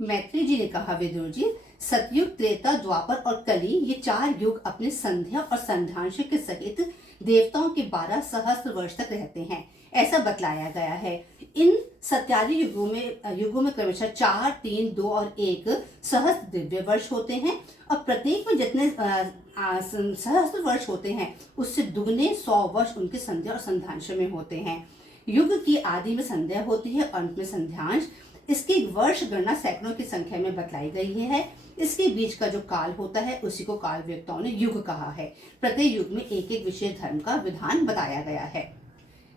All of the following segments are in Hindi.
मैत्री जी ने कहा, विदुर जी, सतयुग, त्रेता, द्वापर और कली, ये 4 युग अपने संध्या और संध्यांश के सहित देवताओं के 12 सहस्त्र वर्ष तक रहते हैं, ऐसा बतलाया गया है। इन सत्यादि युगों में क्रमशः 4, 3, 2 और 1 सहस्त्र दिव्य वर्ष होते हैं, और प्रत्येक में जितने सहस्त्र वर्ष होते हैं उससे दुगने 100 वर्ष उनके संध्या और संध्यांश में होते हैं। युग की आदि में संध्या होती है, अंत में संध्यांश। इसकी वर्ष गणना सैकड़ों की संख्या में बतलाई गई है। इसके बीच का जो काल होता है उसी को काल वेत्ताओं ने युग कहा है। प्रत्येक युग में एक एक विशेष धर्म का विधान बताया गया है।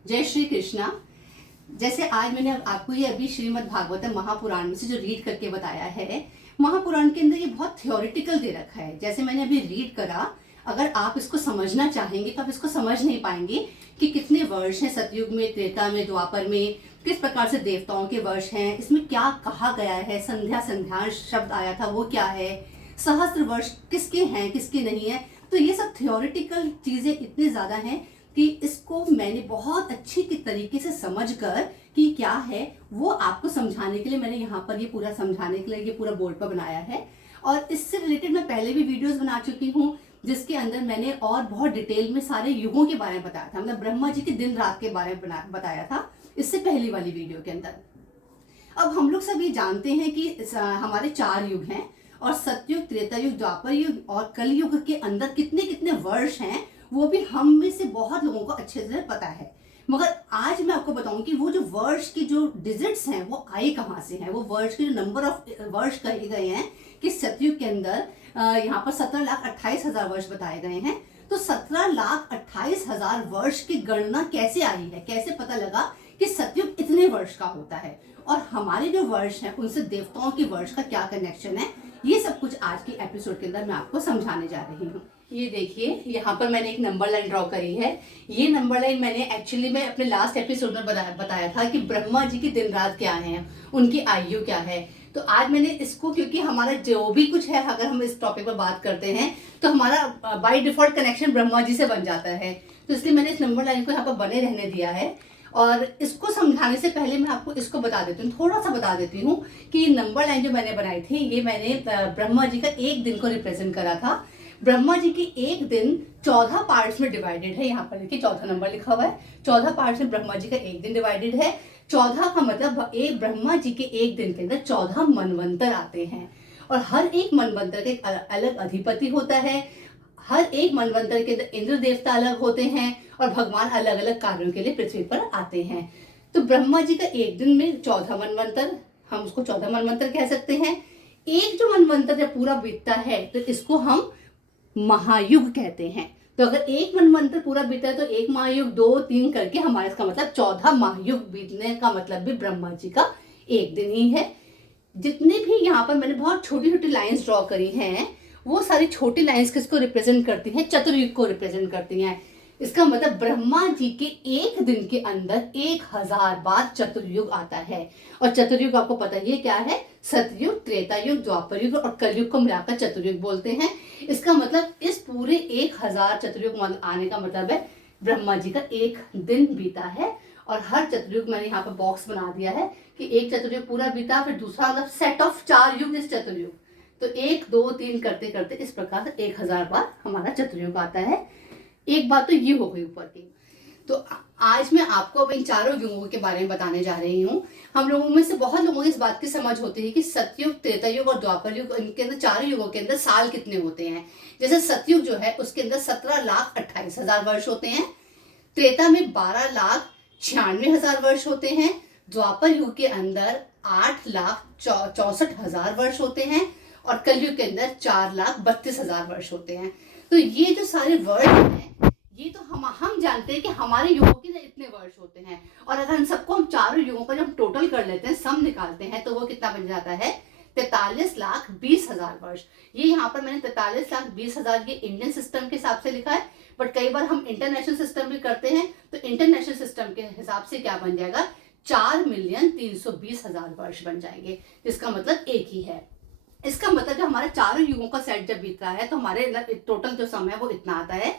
जय श्री कृष्णा। जैसे आज मैंने आपको ये अभी श्रीमद् भागवतम महापुराण में से जो रीड करके बताया है, महापुराण के अंदर ये बहुत थियोरिटिकल दे रखा है। जैसे मैंने अभी रीड करा, अगर आप इसको समझना चाहेंगे तो आप इसको समझ नहीं पाएंगे कि कितने वर्ष हैं सतयुग में, त्रेता में, द्वापर में, किस प्रकार से देवताओं के वर्ष हैं, इसमें क्या कहा गया है, संध्या संध्यांश शब्द आया था वो क्या है, सहस्त्र वर्ष किसके हैं किसके नहीं है। तो ये सब थियोरिटिकल चीजें इतनी ज्यादा हैं कि इसको मैंने बहुत अच्छी तरीके से समझकर कि क्या है वो आपको समझाने के लिए मैंने यहाँ पर ये पूरा समझाने के लिए ये पूरा बोर्ड पर बनाया है। और इससे रिलेटेड मैं पहले भी वीडियोस बना चुकी हूँ, जिसके अंदर मैंने और बहुत डिटेल में सारे युगों के बारे में बताया था, मतलब ब्रह्मा जी के दिन रात के बारे में बताया था इससे पहली वाली वीडियो के अंदर। अब हम लोग सब ये जानते हैं कि हमारे 4 युग हैं, और सतयुग, त्रेता युग, द्वापर युग और कलयुग के अंदर कितने कितने वर्ष हैं वो भी हम में से बहुत लोगों को अच्छे से पता है। मगर आज मैं आपको बताऊं कि वो जो वर्ष की जो डिजिट्स हैं वो आए कहाँ से हैं। वो वर्ष के जो नंबर ऑफ वर्ष कहे गए हैं कि सतयुग के अंदर यहाँ पर 17,28,000 वर्ष बताए गए हैं। तो 17,28,000 वर्ष की गणना कैसे आई है, कैसे पता लगा कि सतयुग इतने वर्ष का होता है, और हमारे जो वर्ष हैं उनसे देवताओं के वर्ष का क्या कनेक्शन है, ये सब कुछ आज की एपिसोड के अंदर मैं आपको समझाने जा रही हूँ। ये देखिए, यहाँ पर मैंने एक नंबर लाइन ड्रॉ करी है। ये नंबर लाइन मैंने एक्चुअली में अपने लास्ट एपिसोड में बताया था कि ब्रह्मा जी की दिन रात क्या है, उनकी आयु क्या है। तो आज मैंने इसको, क्योंकि हमारा जो भी कुछ है, अगर हम इस टॉपिक पर बात करते हैं तो हमारा by default connection Brahma ji से बन जाता है, तो इसलिए मैंने इस नंबर लाइन को यहाँ पर बने रहने दिया है। और इसको समझाने से पहले मैं आपको इसको बता देती हूँ, थोड़ा सा बता देती हूँ कि नंबर लाइन जो मैंने बनाई थी, ये मैंने ब्रह्मा जी का एक दिन को रिप्रेजेंट करा था। ब्रह्मा जी की एक दिन 14 पार्ट्स में डिवाइडेड है। यहाँ पर देखिए 14 नंबर लिखा हुआ है। 14 पार्ट्स में ब्रह्मा जी का एक दिन डिवाइडेड है। 14 का मतलब एक ब्रह्मा जी के एक दिन के अंदर 14 मनवंतर आते हैं, और हर एक मनवंतर का एक अलग अधिपति होता है। हर एक मनवंतर के अंदर इंद्र देवता अलग होते हैं, और भगवान अलग अलग कार्यों के लिए पृथ्वी पर आते हैं। तो ब्रह्मा जी का एक दिन में 14 मनवंतर, हम उसको 14 मनवंतर कह सकते हैं। एक जो मनवंतर जब पूरा बीतता है तो इसको हम महायुग कहते हैं। तो अगर एक मनवंतर पूरा बीता है तो एक महायुग, 2, 3 करके हमारे इसका मतलब 14 महायुग बीतने का मतलब भी ब्रह्मा जी का एक दिन ही है। जितने भी यहाँ पर मैंने बहुत छोटी छोटी लाइंस ड्रॉ करी हैं, वो सारी छोटी लाइंस किसको रिप्रेजेंट करती हैं, चतुर्युग को रिप्रेजेंट करती हैं। इसका मतलब ब्रह्मा जी के एक दिन के अंदर 1000 बार चतुर्युग आता है। और चतुर्युग आपको पता ही है क्या है, सतयुग, त्रेता युग, द्वापर युग और कलयुग को मिलाकर चतुर्युग बोलते हैं। इसका मतलब इस पूरे 1000 चतुर्युग आने का मतलब है ब्रह्मा जी का एक दिन बीता है। और हर चतुर्युग मैंने यहाँ पर बॉक्स बना दिया है कि एक चतुर्युग पूरा बीता, फिर दूसरा मतलब सेट ऑफ 4 युग इस चतुर्युग। तो 1, 2, 3 करते करते इस प्रकार से 1000 बार हमारा चतुर्युग आता है। एक बात तो ये हो गई ऊपर की। तो आज मैं आपको अब इन चारों युगों के बारे में बताने जा रही हूँ। हम लोगों में से बहुत लोगों को इस बात की समझ होती है कि सतयुग, त्रेता युग और द्वापर युग, इनके अंदर चारों युगों के अंदर साल कितने होते हैं। जैसे सतयुग जो है उसके अंदर 17,28,000 वर्ष होते हैं। त्रेता में 12,96,000 वर्ष होते हैं। द्वापर युग के अंदर 8,64,000 वर्ष होते हैं, और कलयुग के अंदर 4,32,000 वर्ष होते हैं। तो ये जो सारे वर्ष हैं, ये तो हम जानते हैं कि हमारे युगों के इतने वर्ष होते हैं। और अगर हम सबको, हम चारों युगों का जब टोटल कर लेते हैं, सम निकालते हैं, तो वो कितना बन जाता है, 43,20,000 वर्ष। ये यहाँ पर मैंने 43,20,000 ये इंडियन सिस्टम के हिसाब से लिखा है, बट कई बार हम इंटरनेशनल सिस्टम भी करते हैं, तो इंटरनेशनल सिस्टम के हिसाब से क्या बन जाएगा, 4,320,000 वर्ष बन जाएंगे, जिसका मतलब एक ही है। इसका मतलब जो हमारे चारों युगों का सेट जब बीत रहा है तो हमारे टोटल जो समय है वो इतना आता है।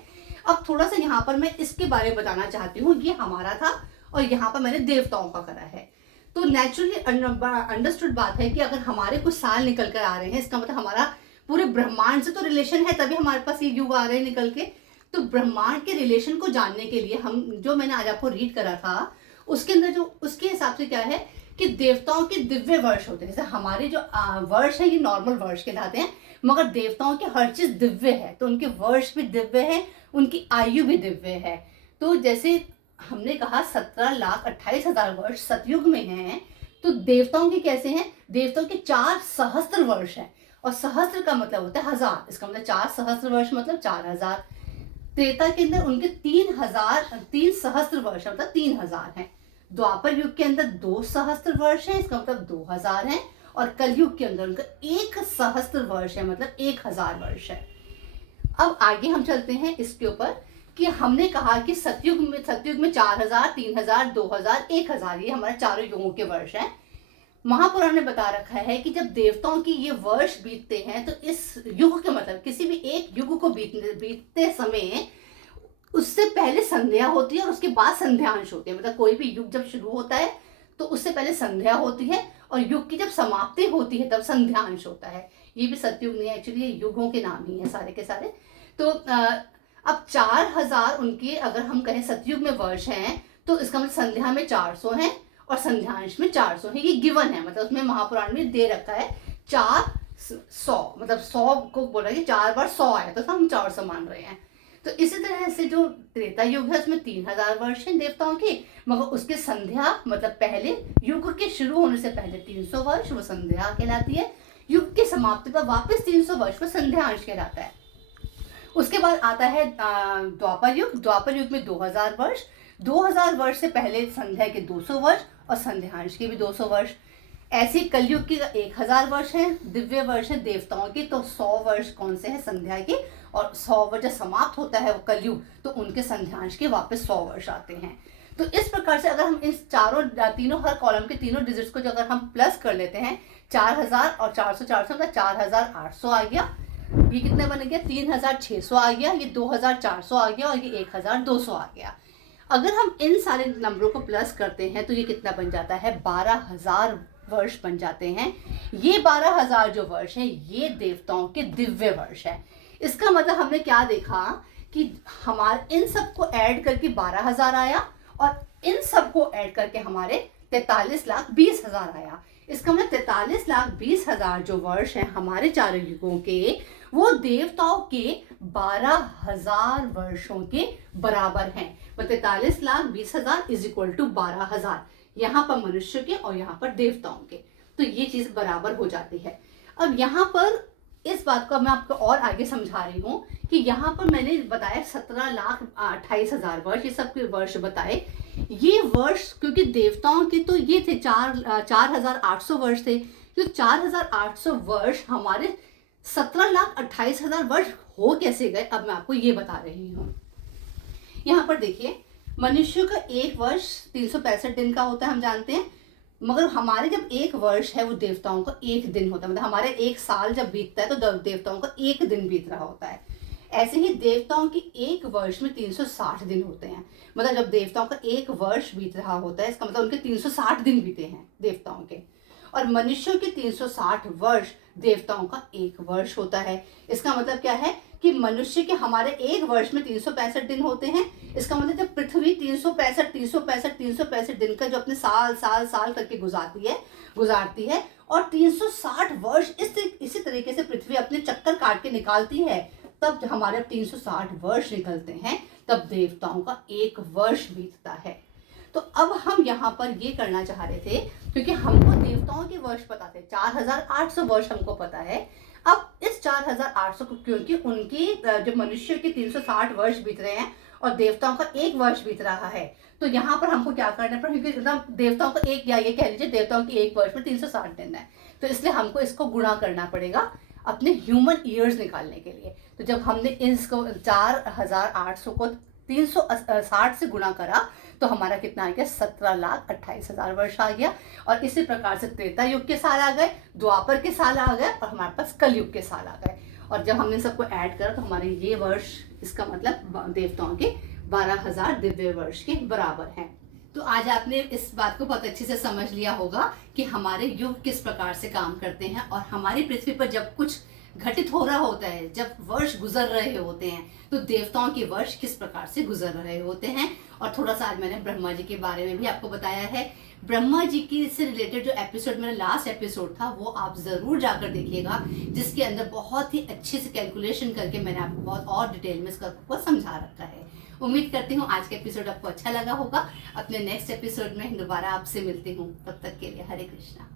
अब थोड़ा सा यहाँ पर मैं इसके बारे में बताना चाहती हूँ। ये हमारा था और यहाँ पर मैंने देवताओं का करा है। तो नेचुरली अंडरस्टूड बात है कि अगर हमारे कुछ साल निकल कर आ रहे हैं, इसका मतलब हमारा पूरे ब्रह्मांड से तो रिलेशन है, तभी हमारे पास ये युग आ रहे हैं निकल के। तो ब्रह्मांड के रिलेशन को जानने के लिए हम, जो मैंने आज आपको रीड करा था, उसके अंदर जो उसके हिसाब से क्या है कि देवताओं के दिव्य वर्ष होते हैं। जैसे हमारे जो वर्ष है ये नॉर्मल वर्ष कहलाते हैं, मगर देवताओं की हर चीज दिव्य है, तो उनके वर्ष भी दिव्य है, उनकी आयु भी दिव्य है। तो जैसे हमने कहा 17,28,000 वर्ष सतयुग में हैं, तो देवताओं के कैसे हैं? देवताओं के 4 सहस्त्र वर्ष हैं, और सहस्त्र का मतलब होता है 1000, इसका मतलब 4 सहस्त्र वर्ष मतलब 4000। त्रेता के अंदर उनके 3 सहस्त्र वर्ष मतलब 3000 हैं। द्वापर युग के अंदर 2 सहस्त्र वर्ष है, इसका मतलब 2000 है, और कलयुग के अंदर उनका 1 सहस्त्र वर्ष है, मतलब 1000 वर्ष है। अब आगे हम चलते हैं इसके ऊपर कि हमने कहा कि सतयुग में 4000, 3000, 2000, 1000, ये हमारे चारों युगों के वर्ष हैं। महापुराण ने बता रखा है कि जब देवताओं की ये वर्ष बीतते हैं, तो इस युग के मतलब किसी भी एक युग को बीतते समय उससे पहले संध्या होती है और उसके बाद संध्यांश होते हैं। मतलब कोई भी युग जब शुरू होता है तो उससे पहले संध्या होती है, और युग की जब समाप्ति होती है तब संध्यांश होता है। ये भी सतयुग नहीं है, एक्चुअली युगों के नाम ही है सारे के सारे। तो अब 4000 उनके अगर हम कहें सतयुग में वर्ष हैं, तो इसका मतलब संध्या में 400 है और संध्यांश में 400 है। ये गिवन है, मतलब उसमें महापुराण में दे रखा है 400, मतलब 100 को बोला कि 4 बार 100 आया तो हम 400 मान रहे हैं। तो इसी तरह से जो त्रेता युग है उसमें 3000 वर्ष हैं देवताओं के, मगर उसके संध्या मतलब पहले युग के शुरू होने से पहले 300 वर्ष वो संध्या कहलाती है। युग की समाप्ति पर वापस 300 वर्ष वो संध्यांश कहलाता है। उसके बाद आता है द्वापर युग। द्वापर युग में 2000 वर्ष, 2000 वर्ष से पहले संध्या के 200 वर्ष और संध्यांश के भी 200 वर्ष। ऐसे कलयुग की 1000 वर्ष है, दिव्य वर्ष है देवताओं के। तो 100 वर्ष कौन से हैं? संध्या के, और 100 वर्ष जब समाप्त होता है वो कलयुग, तो उनके संध्यांश के वापस 100 वर्ष आते हैं। तो इस प्रकार से अगर हम इस तीनों हर कॉलम के तीनों डिजिट्स को अगर हम प्लस कर लेते हैं, 4000 और 400 400 मतलब 4800 आ गया। ये कितना बन गया? 3600 आ गया, ये 2400 आ गया, और ये 1200 आ गया। अगर हम इन सारे नंबरों को प्लस करते हैं तो ये कितना बन जाता है? 12000 वर्ष बन जाते हैं। ये 12000 जो वर्ष है ये देवताओं के दिव्य वर्ष है। इसका मतलब हमने क्या देखा कि हमारे इन सबको ऐड करके 12000 आया, और इन सबको ऐड करके हमारे 43,20,000 आया। इसका मतलब 43,20,000 जो वर्ष है हमारे चारों युगों के, वो देवताओं के 12000 वर्षों के बराबर हैं। 43,20,000 इज इक्वल टू 12000, यहाँ पर मनुष्य के और यहाँ पर देवताओं के। तो ये चीज बराबर हो जाती है। अब यहाँ पर इस बात को मैं आपको और आगे समझा रही हूँ कि यहाँ पर मैंने बताया 17,28,000 वर्ष, ये सब के वर्ष बताए। ये वर्ष क्योंकि देवताओं के तो ये थे 4,800 वर्ष थे, तो 4,800 वर्ष हमारे 17,28,000 वर्ष हो कैसे गए, अब मैं आपको ये बता रही हूँ। यहाँ पर देखिए, मनुष्य का एक वर्ष 365 दिन का होता है, हम जानते हैं, मगर हमारे जब एक वर्ष है वो देवताओं का एक दिन होता है। मतलब हमारे एक साल जब बीतता है तो देवताओं का एक दिन बीत रहा होता है। ऐसे ही देवताओं की एक वर्ष में 360 दिन होते हैं। मतलब जब देवताओं का एक वर्ष बीत रहा होता है, इसका मतलब उनके 360 दिन बीते हैं देवताओं के। और मनुष्यों के 360 वर्ष देवताओं का एक वर्ष होता है। इसका मतलब क्या है कि मनुष्य के हमारे एक वर्ष में 365 दिन होते हैं। इसका मतलब जब पृथ्वी 365 दिन का जो अपने साल साल साल करके गुजारती है और 360 वर्ष इसी तरीके से पृथ्वी अपने चक्कर काट के निकालती है, तब जब हमारे 360 वर्ष निकलते हैं तब देवताओं का एक वर्ष बीतता है। तो अब हम यहाँ पर ये करना चाह रहे थे, क्योंकि हमको देवताओं के वर्ष पता थे, 4,800 वर्ष हमको पता है। अब इस 4,800 को, क्योंकि उनकी जो मनुष्य के 360 वर्ष बीत रहे हैं और देवताओं का एक वर्ष बीत रहा है, तो यहाँ पर हमको क्या करना पड़ा, क्योंकि देवताओं का एक, या ये कह लीजिए देवताओं की एक वर्ष में 360 दिन है, तो इसलिए हमको इसको गुणा करना पड़ेगा अपने ह्यूमन ईयर्स निकालने के लिए। तो जब हमने इसको 4,800 को 360 से गुणा करा तो हमारा कितना आ गया? 17,28,000 वर्ष आ गया। और इसी प्रकार से त्रेता युग के साल आ गए, द्वापर के साल आ गए, और हमारे पास कलयुग के साल आ गए। और जब हमने सबको ऐड करा तो हमारे ये वर्ष, इसका मतलब देवताओं के 12,000 दिव्य वर्ष के बराबर हैं। तो आज आपने इस बात को बहुत अच्छे से समझ लिया होगा कि हमारे युग किस प्रकार से काम करते हैं, और हमारी पृथ्वी पर जब कुछ घटित हो रहा होता है, जब वर्ष गुजर रहे होते हैं, तो देवताओं के वर्ष किस प्रकार से गुजर रहे होते हैं। और थोड़ा सा आज मैंने ब्रह्मा जी के बारे में भी आपको बताया है। ब्रह्मा जी की से रिलेटेड जो एपिसोड, मेरा लास्ट एपिसोड था, वो आप जरूर जाकर देखिएगा, जिसके अंदर बहुत ही अच्छे से कैलकुलेशन करके मैंने आपको बहुत और डिटेल में इसका समझा रखा है। उम्मीद करती हूँ आज का एपिसोड आपको अच्छा लगा होगा। अपने नेक्स्ट एपिसोड में दोबारा आपसे मिलती हूँ, तब तक के लिए हरे कृष्णा।